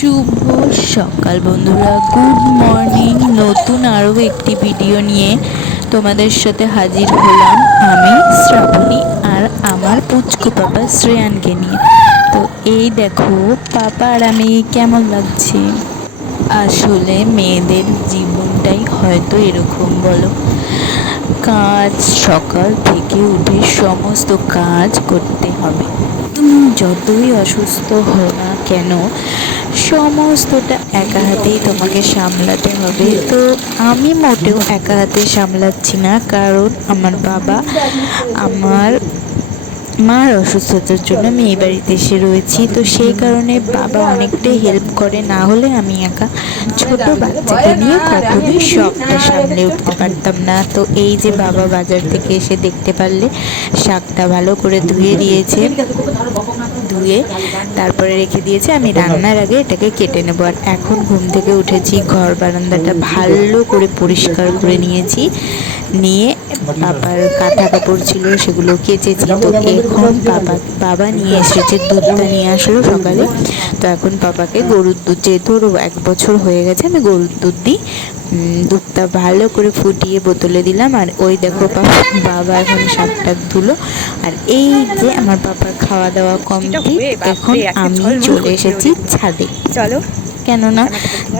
শুভ সকাল বন্ধুরা, good morning. নতুন আরও একটি ভিডিও নিয়ে তোমাদের সাথে হাজির হলাম আমি শ্রাবণী আর আমার পুচকু পাপা শ্রেয়ানকে নিয়ে। তো এই দেখো পাপা আর আমি কেমন লাগছে। আসলে মেয়েদের জীবনটাই হয়তো এরকম, বলো। কাজ, সকাল থেকে উঠে সমস্ত কাজ করতে হবে। তুমি যতই অসুস্থ হও না কেন, সমস্তটা একা হাতেই তোমাকে সামলাতে হবে। তো আমি মোটেও একা হাতে সামলাচ্ছি না, কারণ আমার বাবা, আমার মার অসুস্থতার জন্য আমি এই বাড়িতে এসে রয়েছি। তো সেই কারণে বাবা অনেকটাই হেল্প করে, না হলে আমি একা ছোট বাচ্চাকে নিয়ে কখনোই সবটা সামলে উঠতে পারতাম না। তো এই যে বাবা বাজার থেকে এসে দেখতে পারলে শাকটা ভালো করে ধুয়ে দিয়েছে, ধুয়ে তারপরে রেখে দিয়েছে। আমি রান্নার আগে এটাকে কেটে নেবো। আর এখন ঘুম থেকে উঠেছি, ঘর বারান্দাটা ভালো করে পরিষ্কার করে নিয়েছি, নিয়ে পাপার কাঁথা কাপড় ছিল সেগুলো কেচেছি। তো এখন বাবা নিয়ে এসেছে, দুধটা নিয়ে আসলো সকালে। তো এখন পাপাকে গরুর দুধ, যেহেতু 1 বছর হয়ে গেছে, আমি গরুর দুধ দিই। দুধটা ভালো করে ফুটিয়ে বোতলে দিলাম। আর ওই দেখো বাবা এখন শাক ধুলো। আর এই যে আমার পাপার খাওয়া দাওয়া কমপ্লিট, এখন আমি চলে এসেছি ছাদে। চলো, কেননা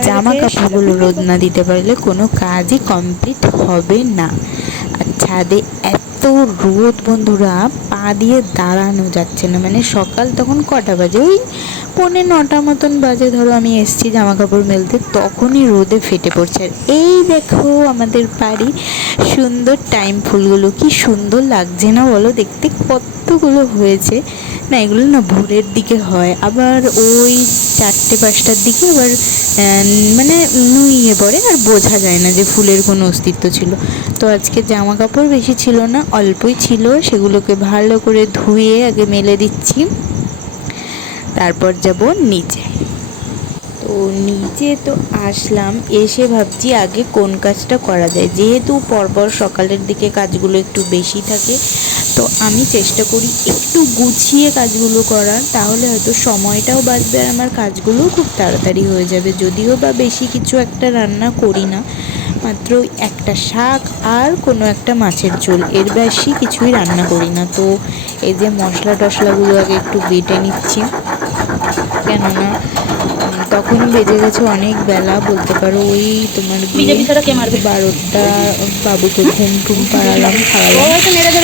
জামা কাপড়গুলো রোদ না দিতে পারলে কোনো কাজই কমপ্লিট হবে না। আর ছাদে এত রোদ বন্ধুরা, পা দিয়ে দাঁড়ানো যাচ্ছে না। মানে সকাল তখন কটা বাজে, ওই 9:45 মতন বাজে ধরো, আমি এসছি জামা কাপড় মেলতে, তখনই রোদে ফেটে পড়ছে। আর এই দেখো আমাদের বাড়ির সুন্দর টাইম ফুলগুলো, কি সুন্দর লাগছে না বলো দেখতে, কতগুলো হয়েছে না। এগুলো না ভোরের দিকে হয়, আবার ওই 4টে-5টার দিকে আবার মানে নুইয়ে পড়ে, আর বোঝা যায় না যে ফুলের কোনো অস্তিত্ব ছিল। তো আজকে জামা কাপড় বেশি ছিল না, অল্পই ছিল, সেগুলোকে ভালো করে ধুয়ে আগে মেলে দিচ্ছি, তারপর যাব নিচে। তো নিচে তো আসলাম, এসে ভাবছি আগে কোন কাজটা করা যায়। যেহেতু পরপর সকালের দিকে কাজগুলো একটু বেশি থাকে, তো আমি চেষ্টা করি একটু গুছিয়ে কাজগুলো করার, তাহলে হয়তো সময়টাও বাঁচবে আর আমার কাজগুলোও খুব তাড়াতাড়ি হয়ে যাবে। যদিও বা বেশি কিছু একটা রান্না করি না, মাত্র একটা শাক আর কোনো একটা মাছের ঝোল, এর বেশি কিছুই রান্না করি না। তো এই যে মশলা টশলাগুলো আগে একটু বেটে নিচ্ছি, কেননা তখনই বেজে গেছে অনেক বেলা, বলতে পারো ওই তোমার 12টা। বাবুকে ঘুম টুম পাড়ালাম, খাওয়ালাম,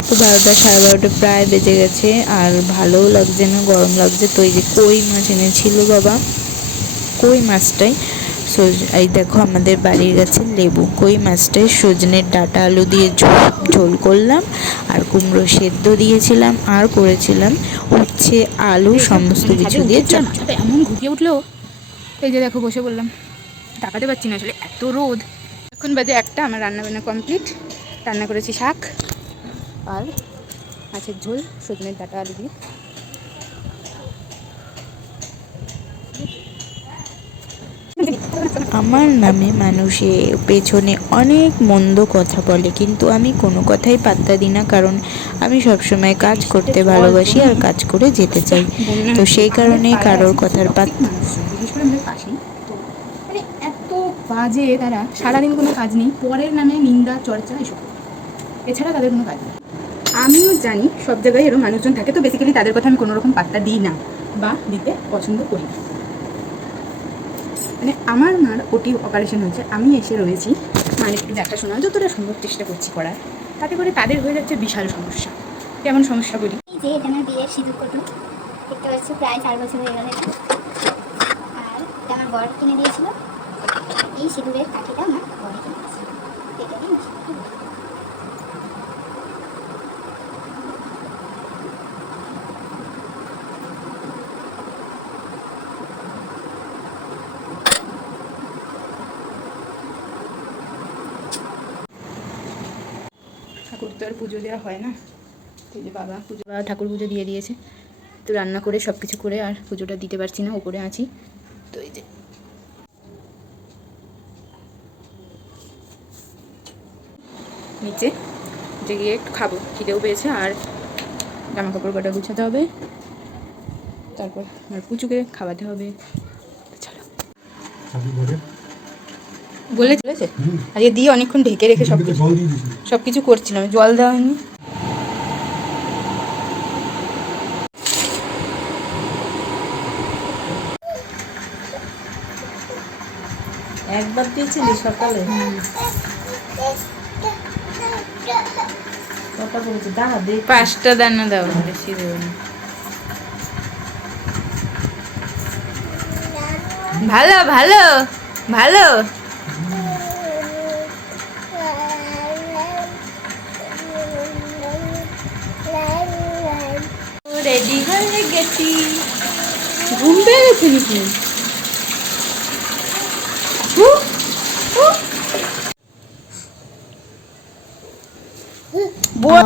তো 12টা, 12:30 প্রায় বেজে গেছে। আর ভালোও লাগছে না, গরম লাগছে। তো এই যে কই মাছ এনেছিল বাবা, কই মাছটাই এই দেখো আমাদের বাড়ির গাছে লেবু, কই মাছটাই সজনের ডাঁটা আলু দিয়ে ঝোল করলাম, আর কুমড়ো সেদ্ধ দিয়েছিলাম, আর করেছিলাম উচ্ছে আলু সমস্ত কিছু দিয়ে চচ্চড়ি। এমন ঘুরিয়ে উঠলো, এই যে দেখো বসে বললাম, তাকাতে পারছি না আসলে, এত রোদ। এখন বাজে 1টা, আমার রান্নাবান্না কমপ্লিট। রান্না করেছি শাক আর মাছের ঝোল সজনের ডাঁটা আলু দিয়ে। আমার নামে মানুষে পেছনে অনেক মন্দ কথা বলে, কিন্তু আমি কোনো কথাই পাত্তা দিই না, কারণ আমি সবসময় কাজ করতে ভালোবাসি আর কাজ করে যেতে চাই। তো সেই কারণে কারোর কথার পাত্তা, বিশেষ করে আমাদের পাশেই তো, মানে এত বাজে তারা, সারাদিন কোনো কাজ নেই, পরের নামে নিন্দা চর্চা এসব, এছাড়া তাদের কোনো কাজ নেই। আমিও জানি সব জায়গায় এরকম মানুষজন থাকে, তো বেসিক্যালি তাদের কথা আমি কোনো রকম পাত্তা দিই না বা দিতে পছন্দ করি না। মানে আমার মার অপারেশন হয়েছে, আমি এসে রয়েছি, মানে একটু দেখাশোনা যতটা সম্ভব চেষ্টা করছি করার, তাতে করে তাদের হয়ে যাচ্ছে বিশাল সমস্যা। কেমন সমস্যা বলি? এই যে এটা আমার বিয়ের সিঁদুর কটু, দেখতে পাচ্ছি প্রায় 4 বছর হয়ে গেল এটা। আর এটা আমার বর কিনে দিয়েছিল, এই সিঁদুরের কাঠিটা আমার বর কিনে দিয়েছিল। এটা দিয়ে ঠাকুর তো আর পুজো দেওয়া হয় না, এই যে বাবা ঠাকুর পুজো দিয়ে দিয়েছে। তো রান্না করে সব কিছু করে আর পুজোটা দিতে পারছি না, ওপরে আছি। তো এই যে নিচে যে গিয়ে একটু খাবো, খিদেও পেয়েছে, আর জামা কাপড় কটা গুছাতে হবে, তারপর আমার পুচুকে খাওয়াতে হবে। চলো। বলেছে আজকে দিয়ে অনেকক্ষণ ঢেকে রেখে সব কিছু করছিলাম, জল দেওয়া হয়নি। একবার দিয়েছিলি সকালে? কটা বলেছে দাঁড়া দেখ। 5টা দানা দাও, বেশি দেবো না। ভালো ভালো ভালো। রেডি হয়ে গেছি। ঘুম পেয়ে গেছে নাকি?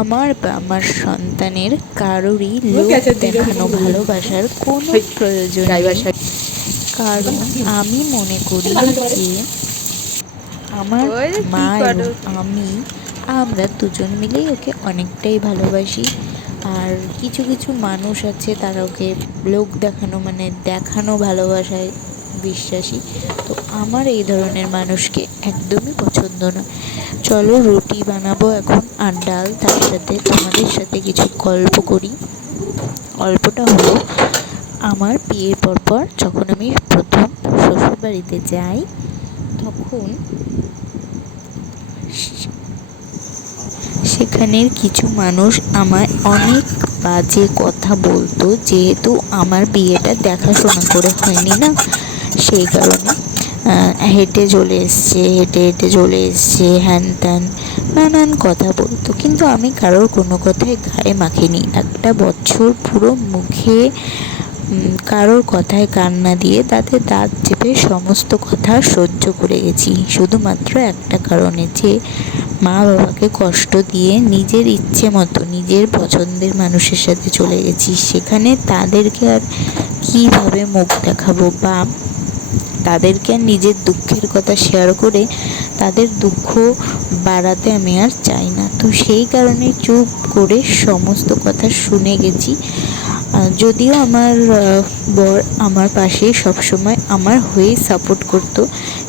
আমার বা আমার সন্তানের কারোরই লোক দেখানো ভালোবাসার কোনো প্রয়োজন নেই, কারণ আমি মনে করি যে আমার মা এবং আমরা দুজন মিলেই ওকে অনেকটাই ভালোবাসি। আর কিছু কিছু মানুষ আছে তারা ওকে লোক দেখানো মানে দেখানো ভালোবাসায় বিশ্বাসী, তো আমার এই ধরনের মানুষকে একদমই পছন্দ না। চলো রুটি বানাবো এখন আর ডাল, তার সাথে তোমাদের সাথে কিছু গল্প করি। গল্পটা হলো আমার বিয়ের পর যখন আমি প্রথম শ্বশুরবাড়িতে যাই তখন সেখানের কিছু মানুষ আমায় অনেক বাজে কথা বলতো, যেহেতু আমার বিয়েটা দেখাশোনা করে হয়নি না, সেই কারণে হেঁটে চলে এসছে হ্যান ত্যান নানান কথা বলতো। কিন্তু আমি কারোর কোনো কথায় গায়ে মাখিনি, একটা বছর পুরো মুখে কারোর কথায় কান না দিয়ে দাঁতে দাঁত চেপে সমস্ত কথা সহ্য করে গেছি, শুধুমাত্র একটা কারণে, যে মা বাবাকে কষ্ট দিয়ে নিজের ইচ্ছে মতো নিজের পছন্দের মানুষের সাথে চলে গেছি। সেখানে তাদেরকে আর কীভাবে মুখ দেখাবো বা তাদেরকে আর নিজের দুঃখের কথা শেয়ার করে তাদের দুঃখ বাড়াতে আমি আর চাই না। তো সেই কারণে চুপ করে সমস্ত কথা শুনে গেছি। যদিও আমার বর আমার পাশে সবসময় আমার হয়ে সাপোর্ট করতো,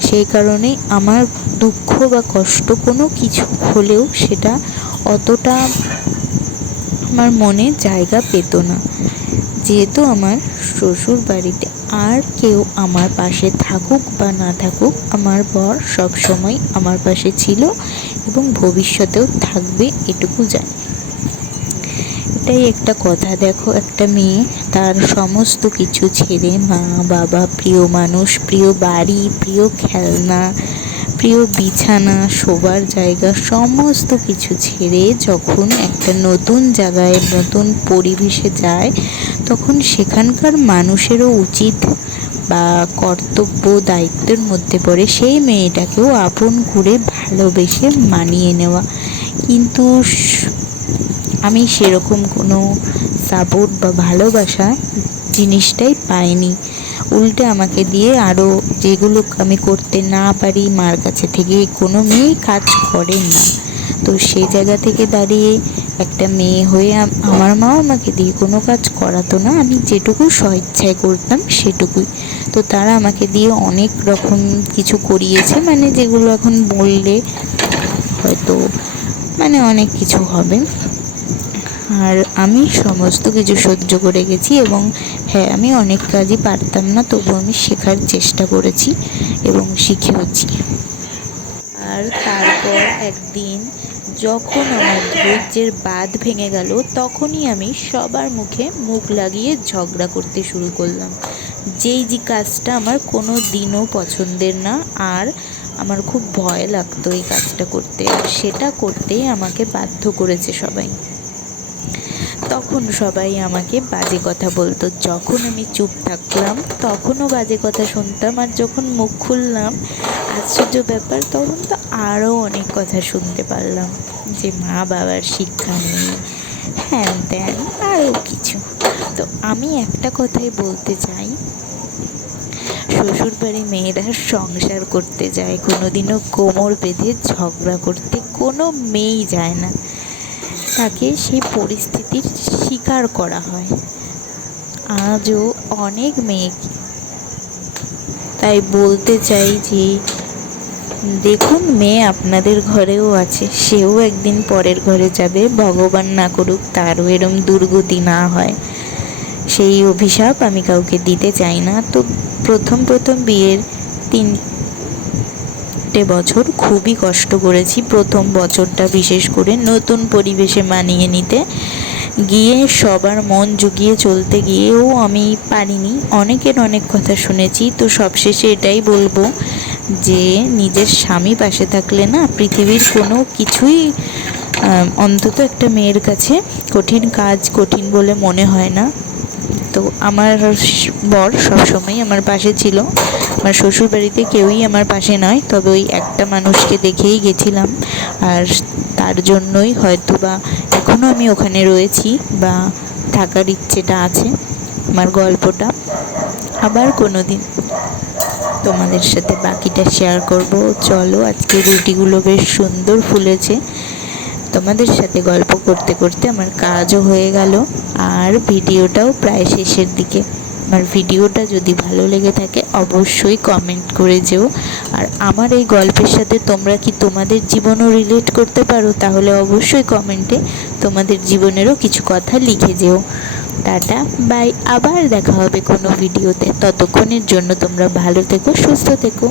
সেই কারণেই আমার দুঃখ বা কষ্ট কোনো কিছু হলেও সেটা অতটা আমার মনে জায়গা পেত না, যেহেতু আমার শ্বশুর বাড়িতে আর কেউ আমার পাশে থাকুক বা না থাকুক, আমার বর সবসময় আমার পাশে ছিল এবং ভবিষ্যতেও থাকবে, এটুকু জানি। এটাই একটা কথা। দেখো, একটা মেয়ে তার সমস্ত কিছু ছেড়ে মা বাবা, প্রিয় মানুষ, প্রিয় বাড়ি, প্রিয় খেলনা, প্রিয় বিছানা, শোবার জায়গা, সমস্ত কিছু ছেড়ে যখন একটা নতুন জায়গায় নতুন পরিবেশে যায়, তখন সেখানকার মানুষেরও উচিত বা কর্তব্য দায়িত্বের মধ্যে পড়ে সেই মেয়েটাকেও আপন করে ভালোবেসে মানিয়ে নেওয়া। কিন্তু আমি সেরকম কোনো সাপোর্ট বা ভালোবাসা জিনিসটাই পাইনি। উল্টে আমাকে দিয়ে আরও যেগুলো আমি করতে না পারি, মার কাছে থেকে কোনো মেয়েই কাজ করে না, তো সেই জায়গা থেকে দাঁড়িয়ে একটা মেয়ে হয়ে আমার মাও আমাকে দিয়ে কোনো কাজ করাতো না, আমি যেটুকু স্বইচ্ছায় করতাম সেটুকুই। তো তারা আমাকে দিয়ে অনেক রকম কিছু করিয়েছে, মানে যেগুলো এখন বললে হয়তো মানে অনেক কিছু হবে। আর আমি সমস্ত কিছু সহ্য করে গেছি এবং হ্যাঁ, আমি অনেক কাজই পারতাম না, তবু আমি শেখার চেষ্টা করেছি এবং শিখেওছি। আর তারপর একদিন যখন আমার ধৈর্যের বাঁধ ভেঙে গেল, তখনই আমি সবার মুখে মুখ লাগিয়ে ঝগড়া করতে শুরু করলাম, যেই কাজটা আমার কোনো দিনও পছন্দের না, আর আমার খুব ভয় লাগতো এই কাজটা করতে, আর সেটা করতেই আমাকে বাধ্য করেছে সবাই। তখন সবাই আমাকে বাজে কথা বলতো, যখন আমি চুপ থাকলাম তখনও বাজে কথা শুনতাম, আর যখন মুখ খুললাম আশ্চর্য ব্যাপার, তখন তো আরও অনেক কথা শুনতে পারলাম, যে মা বাবার শিক্ষা নেই, হ্যান ত্যান আরও কিছু। তো আমি একটা কথাই বলতে চাই, শ্বশুরবাড়ি মেয়েরা সংসার করতে যায়, কোনোদিনও কোমর বেঁধে ঝগড়া করতে কোনো মেয়েই যায় না, তাকে সেই পরিস্থিতির শিকার করা হয়। আজও অনেক মেয়ে তাই বলতে চাই যে দেখুন, মেয়ে আপনাদের ঘরেও আছে, সেও একদিন পরের ঘরে যাবে, ভগবান না করুক তারও এরম দুর্গতি না হয়। সেই অভিশাপ আমি কাউকে দিতে চাই না। তো প্রথম বিয়ের 3টে বছর খুবই কষ্ট করেছি। প্রথম বছরটা বিশেষ করে নতুন পরিবেশে মানিয়ে নিতে গিয়ে, সবার মন জুগিয়ে চলতে গিয়েও আমি পারিনি। অনেকের অনেক কথা শুনেছি, তো সবশেষে এটাই বলবো যে নিজের স্বামী পাশে থাকলে না পৃথিবীর কোনো কিছুই অন্তত একটা মেয়ের কাছে কঠিন বলে মনে হয় না। তো আমার বর সবসময় আমার পাশে ছিল। আমার শ্বশুরবাড়িতে কেউই আমার পাশে নয়, তবে ওই একটা মানুষকে দেখেই গেছিলাম, আর তার জন্যই হয়তো বা এখনও আমি ওখানে রয়েছি বা থাকার ইচ্ছেটা আছে। আমার গল্পটা আবার কোনো দিন তোমাদের সাথে বাকিটা শেয়ার করব। চলো, আজকে রুটিগুলো বেশ সুন্দর ফুলেছে। তোমাদের সাথে গল্প করতে করতে আমার কাজও হয়ে গেল, আর ভিডিওটাও প্রায় শেষের দিকে। আমার ভিডিওটা যদি ভালো লেগে থাকে অবশ্যই কমেন্ট করে যেও। আর আমার এই গল্পের সাথে তোমরা কি তোমাদের জীবনও রিলেট করতে পারো, তাহলে অবশ্যই কমেন্টে তোমাদের জীবনেরও কিছু কথা লিখে যেও। টাটা, বাই, আবার দেখা হবে কোনো ভিডিওতে। ততক্ষণের জন্য তোমরা ভালো থেকো, সুস্থ থেকো।